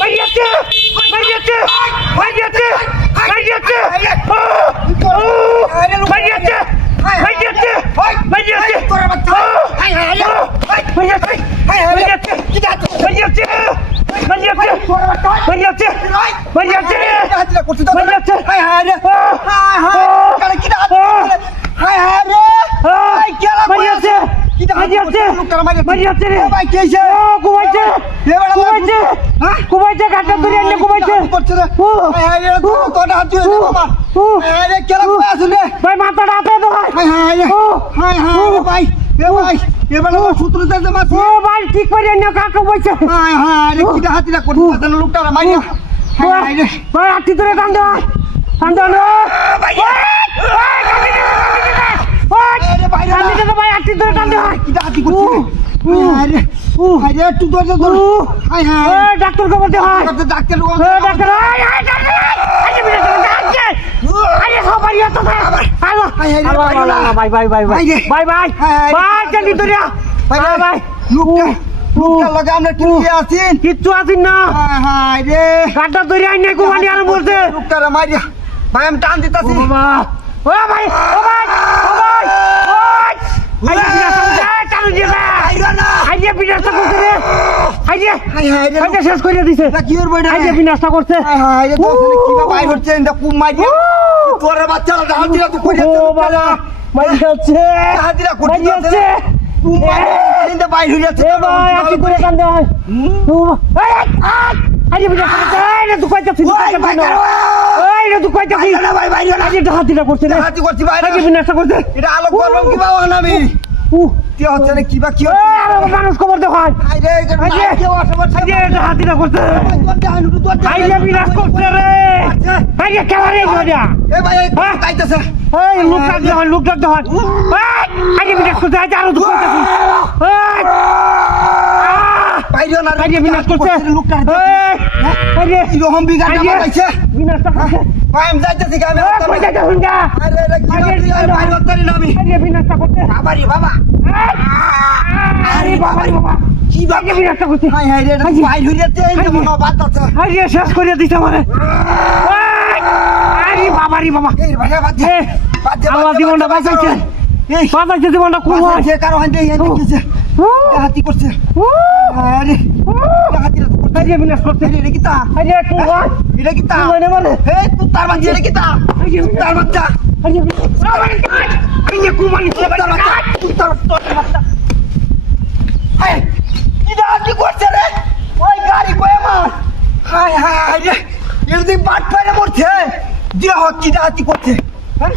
মারিয়াছে মারিয়াছে মারিয়াছে মারিয়াছে মারিয়াছে মারিয়াছে মারিয়াছে তোর বাচ্চা high high মারিয়াছে মারিয়াছে কি দাঁত মারিয়াছে মারিয়াছে তোর বাচ্চা মারিয়াছে মারিয়াছে হাজিরা করছিস তো মারিয়াছে হাই হাই রে হাই হাই কালে কি দাঁত হাই হাই রে হাই কেলা মারিয়াছে কি দাঁত মারিয়াছে লোকটা মারিয়াছে রে ভাই কি হইছে ও কুমাইছে এবারে কুমাইছে হ্যাঁ কুমাইছে গাটা ধরে এনে কুমাইছে করছে রে হাই হাই রে তোটা হাত দিয়ে বাবা হাই রে কেলা কই আসলে ভাই মাথাটা হাতে দাও হাই হাই রে হাই হাই রে ভাই ভাই এবারে সূত্র দিতে মাছ ও ভাই ঠিক করে এনে কাকা বইছে হাই হাই রে কি হাতিরা করছিস না লোকটা মাইয়া হাই হাই রে ভাই আটি ধরে টান দাও না ভাই আমি তো ভাই আটি ধরে টান দাও কি হাতি করছিস হাই রে হাই রে তুই ধর হাই হাই এই ডাক্তার খবর দে ভাই ডাক্তার এই ডাক্তার এই ডাক্তার আরে বিনা ডাক্তার আরে সবাই তো হ্যালো ভাই ভাই ভাই ভাই ভাই ভাই ভাই জলদি ধরিয়া ভাই ভাই লোকটা লাগা আমরা কি আছেন কিচ্ছু আছিস না হাই রে কাটা ধরে আইনে কোমানি আর বলতে লোকটা মারিয়া ভাই আমি টান দিতাছি বাবা ও ভাই ও ভাই ও ভাই ওই আইয়া চালু দিয়ে আইয়া বিনাশটা করছে রে আইয়া আইয়া শেষ করে দিছে কি ওর বড় আইয়া বিনাশটা করছে হাই রে তো কি ভাই হচ্ছে এটা কুম মারিয়া তোর বাচ্চারা ডাল দিলা তুই কই ও বাবা মাই যাচ্ছে হাজিরা মাই যাচ্ছে কুম মারিয়া ইন্দা বাইর হই যাচ্ছে এ ভাই আকি করে কান্দে হয় ও এই আইয়া বিনাশটা করছে এই রে তুই কইতাছিস এই রে তুই কইতাছিস না ভাই ভাই না আইয়া হাতিটা করছে রে হাতি করছি ভাই আইয়া বিনাশটা করছে এটা আলো করলাম কি বাবা আমি কি হচ্ছে না কি বা কি হচ্ছে মানুষ খবর দেখান হাই রে কেউ আসবে হাতিটা করছে আইয়া বিনাশ করছে রে আইয়া কেলা রে গড়িয়া এ ভাই কাইতেছে এই লোকটা দেখান আইয়া বিনাশ করছে আইয়া আরো দুঃখ করতেছি বাইরে না আইয়া বিনাশ করছে লোকটা আইয়া এরকম বিঘাটা মারাইছে বিনাশটা করছে ভাই আমি যাইতেছি আমি কইতাছ হুঙ্গা আরে রে কি বাইরে হতারি না আমি আইয়া বিনাশটা করছে বাবা রে বাবা আরে বাবা রে বাবা কি বাবা আইয়া বিনাশটা করছে হাই হাই রে বাইরে হই যাচ্ছে এই যে মনে বাত আছে আইয়া শেষ করে দিছে আমারে আরে বাবা রে বাবা এই ভাই বাদ দে আমার জীবনটা বাঁচাইছে এই বাঁচাইছে জীবনটা খুব যে কারো হাতে এই দেখতেছে হাতি করছে আরে হাতি আইয়া বিনাশ করছে এটা কি তা আইয়া খুব এটা কি তা মানে মানে এই তুই তার বাচ্চা এটা কি তা তার বাচ্চা আইয়া আইয়া কুমানি তার বাচ্চা তার বাচ্চা এই কি দা কি করছে রে ওই গাড়ি কই আমার হাই হাই রে এর দিন বাট পারে মরছে দেহ কি দা কি করছে হ্যাঁ